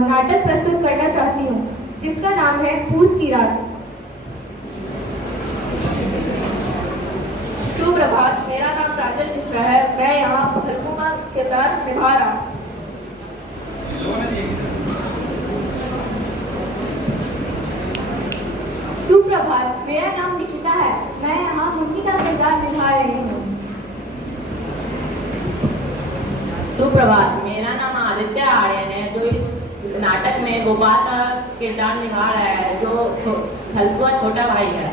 नाटक प्रस्तुत करना चाहती हूँ जिसका नाम है फूस की रात। सुप्रभात, मेरा नाम राजन मिश्रा है। मैं यहाँ हल्कू का किरदार निभा रहा हूँ। सुप्रभात, मेरा नाम निकिता है। मैं यहाँ मुन्नी का किरदार निभा रही हूँ। सुप्रभात, मेरा नाम आदित्य आर्यन है जो इस नाटक में गोपाल का किरदार निभा रहा है, जो हल्कू का छोटा भाई है।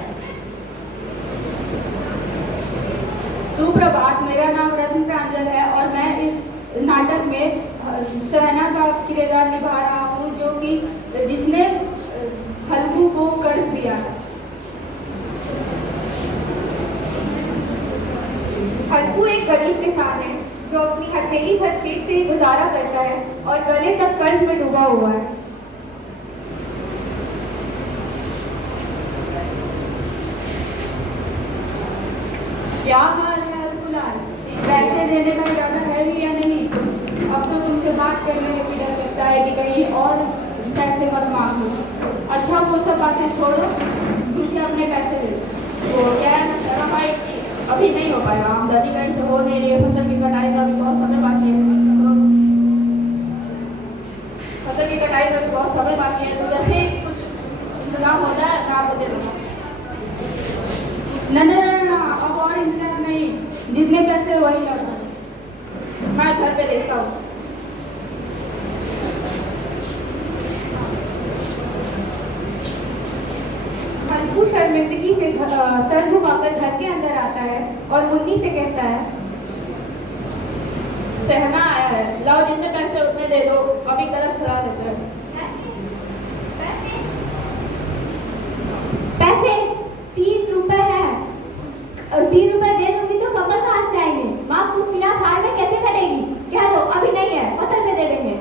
सुप्रभात, मेरा नाम रत्न प्रांजल है और मैं इस नाटक में सहना का किरदार निभा रहा हूँ, जो कि जिसने हल्कू को कर्ज दिया है। हल्कू एक गरीब किसान है जो अपनी हथेली भर खेत से गुजारा करता है और गले तक कर्ज में डूबा हुआ है। क्या हाल है हल्कूलाल? पैसे देने का इरादा है भी या नहीं? अब तो तुमसे बात करने में भी डर लगता है कि कहीं और पैसे मत मांग लो। अच्छा, वो सब बातें छोड़ो, मुझे अपने पैसे दे दो। तो क्या है ना शर्मा भाई, अभी नहीं हो पाएगा। आमदनी कहीं से हो नहीं रही है, फसल की कटाई का भी बहुत समय बाकी है। फसल की कटाई का भी बहुत समय बाकी है, तो जैसे ही कुछ इंतजाम हो जाए मैं आपको दे दूँगा। ना, अब और इंतजार नहीं, जितने पैसे वही लौटा। मैं घर पे देखता हूँ। हल्कू शर्मिंदगी से सर झुकाकर घर के अंदर आता है और मुन्नी से कहता है, सहना आया है, लाओ जितने पैसे उतने दे दो, अभी गलत चला देते हैं। पैसे 3 रुपए है। 3 रुपए दे दूंगी तो कपल कहाँ से आएंगे? माँ पूछना थार में कैसे करेगी? कह दो अभी नहीं है, फसल में दे देंगे।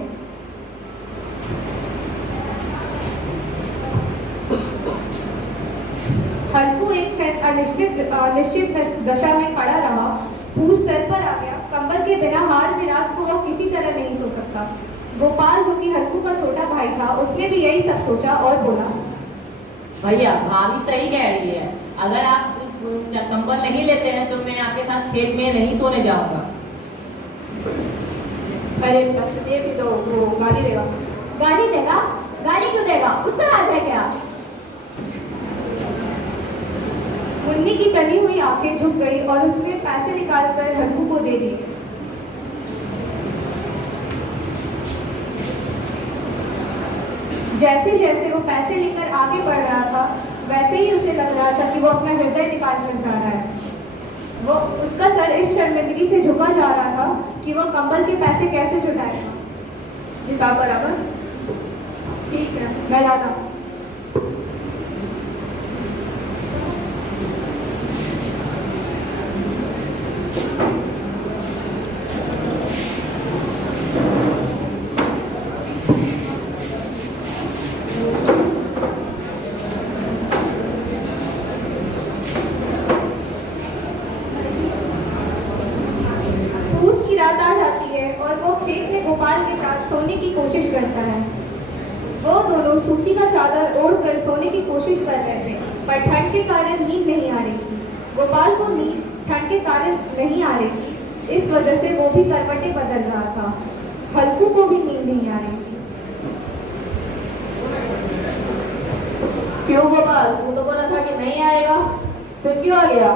हल्कू एक क्षण अनिश्चित दशा में खड़ा रहा। फूस सर पर आ गया। कंबल के बिना हार में रात को वो किसी तरह नहीं सो सकता। गोपाल, जो कि हल्कू का छोटा भाई था, उसने भी यही सब सोचा और बोला, भैया भाभी सही कह रही है, अगर आप कंबल नहीं लेते हैं तो मैं आपके साथ खेत में नहीं सोने जाऊंगा। अरे बस ये भी तो वो गाली देगा। गाली देगा? गाली क्यों देगा? उस तरह आ जाए क्या? मुन्नी की तनी हुई आंखें झुक गई और उसने पैसे निकालकर हल्कू को दे दिए। जैसे जैसे वो पैसे लेकर आगे बढ़ रहा था, वैसे ही उसे लग रहा था कि वो अपना हृदय निकाल कर जा रहा है। वो उसका सर इस शर्मिंदगी से झुका जा रहा था कि वो कंबल के पैसे कैसे जुटाएगा। हिसाब बराबर? ठीक है, मैं लाता हूँ। गोपाल के साथ सोने की कोशिश करता है। वो दोनों सूती का चादर ओढ़कर सोने की कोशिश कर रहे थे, पर ठंड के कारण नींद नहीं आ रही थी। गोपाल को नींद ठंड के कारण नहीं आ रही थी, इस वजह से वो भी करवटें बदल रहा था। हल्कू को भी नींद नहीं आ रही थी। क्यों गोपाल, तू तो बोला था कि नहीं आएगा, फिर क्यों आ गया?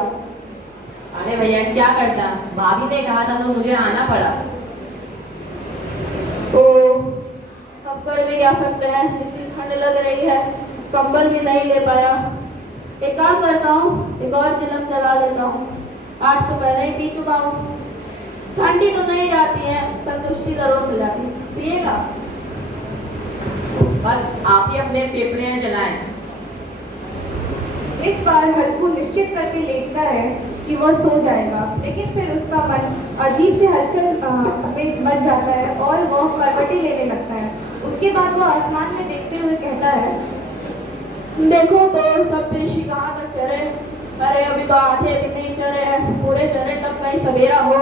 अरे भैया क्या करता, भाभी ने कहा था तो मुझे आना पड़ा। तो अब कर भी क्या सकते हैं, इतनी ठंड लग रही है, कंबल भी नहीं ले पाया। एक काम करता हूँ, एक और चिलम चला लेता हूँ। आज तो पहले ही पी चुका हूँ, ठंडी तो नहीं जाती है, संतुष्टि जरूर मिल जाती है। पिएगा? बस आप ही अपने फेफड़े जलाएं। इस बार हल्कू निश्चित करके लेटता है कि वह सो जाएगा, लेकिन फिर उसका मन अजीब से हलचल में मच जाता है और वह करवटें लेने लगता है। उसके बाद वह आसमान में देखते हुए कहता है, देखो तो सब ऋषि कहाँ तक चले। अरे अभी तो आधे भी नहीं चले हैं, पूरे चले तब कहीं सवेरा हो।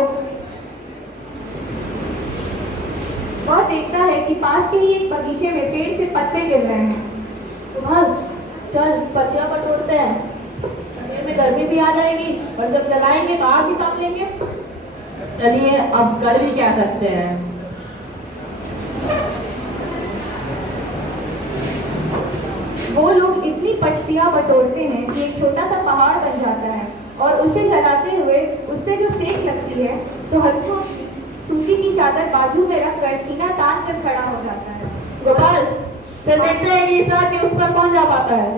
वह देखता है कि पास के ही एक बगीचे में पेड़ से पत्ते गिर रहे हैं। गोपाल चल पत्तियां बटोरते हैं, अंधेरे में गर्मी भी आ जाएगी और जब जलाएंगे तो आग भी ताप लेंगे। चलिए अब कर भी क्या सकते हैं। वो लोग इतनी पत्तियां बटोरते हैं कि एक छोटा सा पहाड़ बन जाता है और उसे जलाते हुए उससे जो सेक लगती है तो हल्को सूती की चादर बाजू में रखकर सीना तान कर खड़ा हो जाता है। गोपाल फिर देखते हैं कि इस आग के उस पर कौन जा पाता है।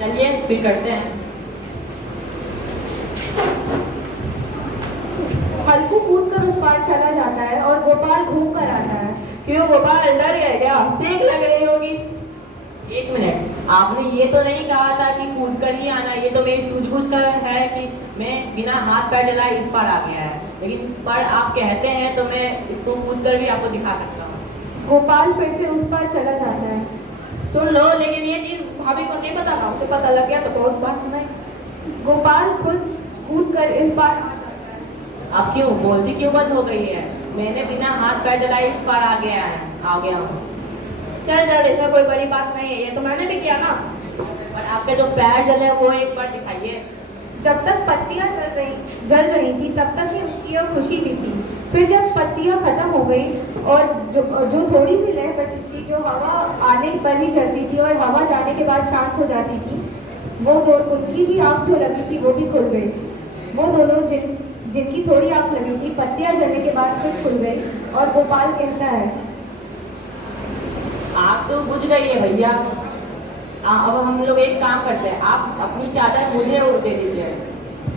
चलिए फिर करते हैं। हल्कू कूद कर उस पार चला जाता है और गोपाल घूम कर आता है। क्यों गोपाल डर गए क्या? सेक लग रही होगी। एक मिनट, आपने ये तो नहीं कहा था कि कूद कर ही आना। ये तो मेरी सूझबूझ का है कि मैं बिना हाथ पैर जलाए इस पार आ गया है, लेकिन पर आप कहते हैं तो मैं इसको कूद कर भी आपको दिखा सकता हूँ। गोपाल फिर से उस पार चला जाता है। सुन लो, लेकिन ये चीज भाभी को नहीं पता था, उसे पता लग गया तो बहुत बात सुनाई। गोपाल खुद कूद कर इस पार आ जाता है। अब क्यों बोलती क्यों बंद हो गई है? मैंने बिना हाथ पैर जलाए इस पार आ गया हूँ। चल चल, इसमें कोई बड़ी बात नहीं है, ये तो मैंने भी किया ना। पर आपके जो पैर जले वो एक बार दिखाइए। जब तक पत्तियां जल रही थी तब तक ही उनकी और खुशी भी थी। फिर जब पत्तियां खत्म हो गई और जो थोड़ी सी लहर बची थी, जो हवा आने पर ही चलती थी और हवा जाने के बाद शांत हो जाती थी, उनकी भी आँख जो लगी थी वो भी खुल गई। वो दोनों जिनकी थोड़ी आँख लगी थी पत्तियां जलने के बाद फिर खुल गई और गोपाल कहता है, आग तो बुझ गई है भैया। अब हम लोग एक काम करते हैं, आप अपनी चादर मुझे दे दीजिए।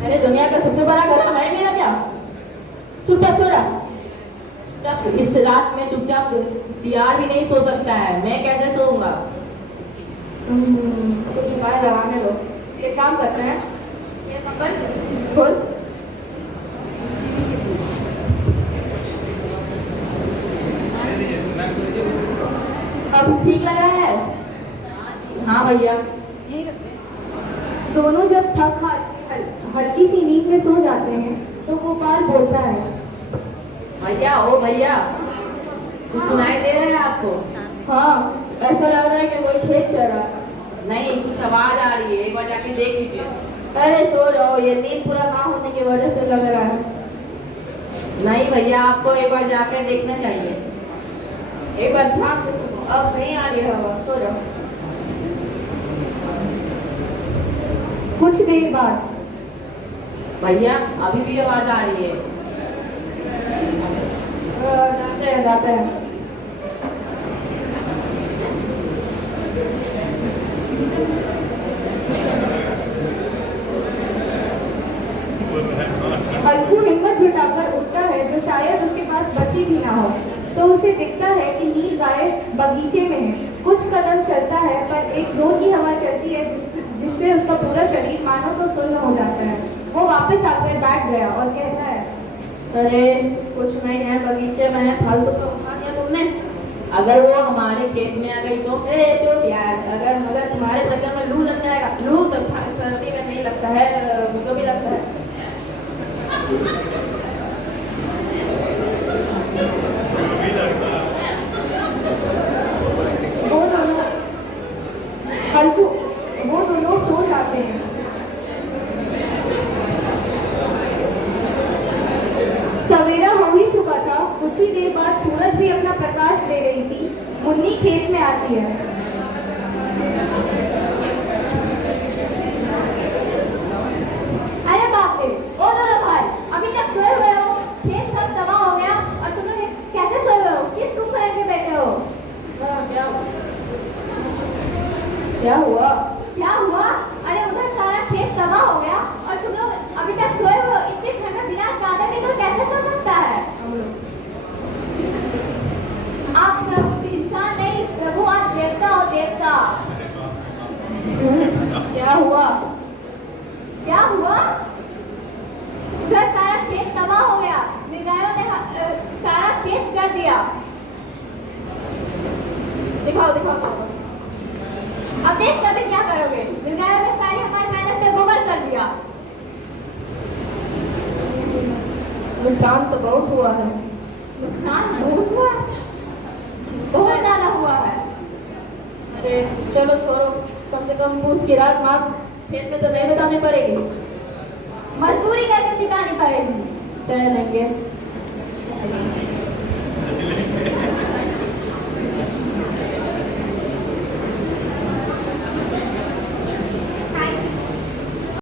अरे दुनिया का सबसे बड़ा गला है मेरा क्या? चुपचाप सो जा। चुपचाप इस रात में चुपचाप सियार भी नहीं सो सकता है, मैं कैसे सोऊंगा? कुछ उपाय लगाने दो। ये काम करते हैं, ये कंबल खोल। अब ठीक लग रहा है? हाँ भैया। दोनों जब थक हल्की सी नींद में सो जाते हैं तो गोपाल बोलता है, भैया ओ भैया, कुछ सुनाई दे रहा है आपको? हाँ, ऐसा लग रहा है कि कोई खेत चल रहा है। नहीं, कुछ आवाज आ रही है, एक बार जाके देख लीजिए। अरे सो जाओ, ये नींद पूरा ना होने की वजह से लग रहा है। नहीं भैया, आपको एक बार जाकर देखना चाहिए। एक बार ध्यान से सुनो, अब नहीं आ रही है हवा, सो जाओ। कुछ देर बाद भैया अभी भी आवाज आ रही है। जाते हैं। हल्कू हिम्मत जुटाकर उठता है, जो शायद उसके पास बची भी ना हो, तो उसे दिखता है कि नील गाय बगीचे में है। कुछ कदम चलता है पर एक जोर की हवा चलती है जिससे उसका पूरा शरीर मानो तो सुन्न हो जाता है। वो वापस आकर बैठ गया और कहता है, अरे कुछ नहीं है, बगीचे में है, फालतू का उठा लिया तुमने। अगर वो हमारे खेत में आ गई तो? चोट यार, अगर तुम्हारे चक्कर में लू लग जाएगा। लू तो सर्दी में नहीं लगता है, मुझको भी लगता है। वो दोनों सो जाते हैं। सवेरा हो ही चुका था। कुछ ही देर बाद सूरज भी अपना प्रकाश दे रही थी। मुन्नी खेत में आती है। अरे बाप रे, ओ दोनों भाई, अभी तक सोए हुए हो? खेत सब तबाह हो गया और तुम लोग कैसे सोए हुए हो? किस दुख में के बैठे हो? क्या हुआ? क्या हुआ? अरे उधर सारा खेत तबाह हो गया और तुम लोग अभी तक सोए हुए हो? इतने ठंड में बिना चादर के तो कैसे सो सकता है? आप प्रभु इंसान नहीं, प्रभु आप देवता हो, देवता। क्या हुआ? क्या हुआ? उधर सारा खेत तबाह हो गया, निर्गायों ने सारा खेत कर दिया। दिखाओ दिखाओ। अब देख कर क्या करोगे? निर्गायों ने सारी हमारी मेहनत से गोबर कर दिया। नुकसान तो बहुत हुआ है। नुकसान बहुत हुआ है, बहुत ज्यादा अरे चलो छोड़ो, कम से कम पूछ की रात माँ खेत में तो नहीं बितानी पड़ेगी। मजदूरी करके दिखानी पड़ेगी। चलेंगे।